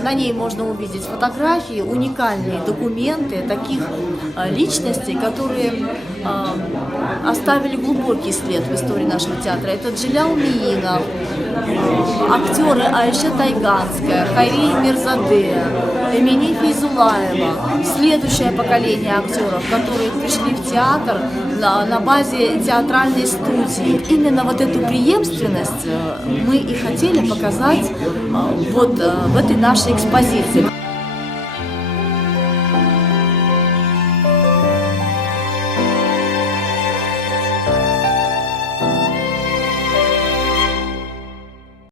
на ней можно увидеть фотографии, уникальные документы таких личностей, которые оставили глубокий след в истории нашего театра. Это Джилял Миинов, актеры Айша Тайганская, Хайри Мирзаде, Эмини Фейзулаева, следующее поколение актеров, которые пришли в театр на базе театральной студии. Именно вот эту преемственность мы и хотели показать вот в этой нашей экспозиции.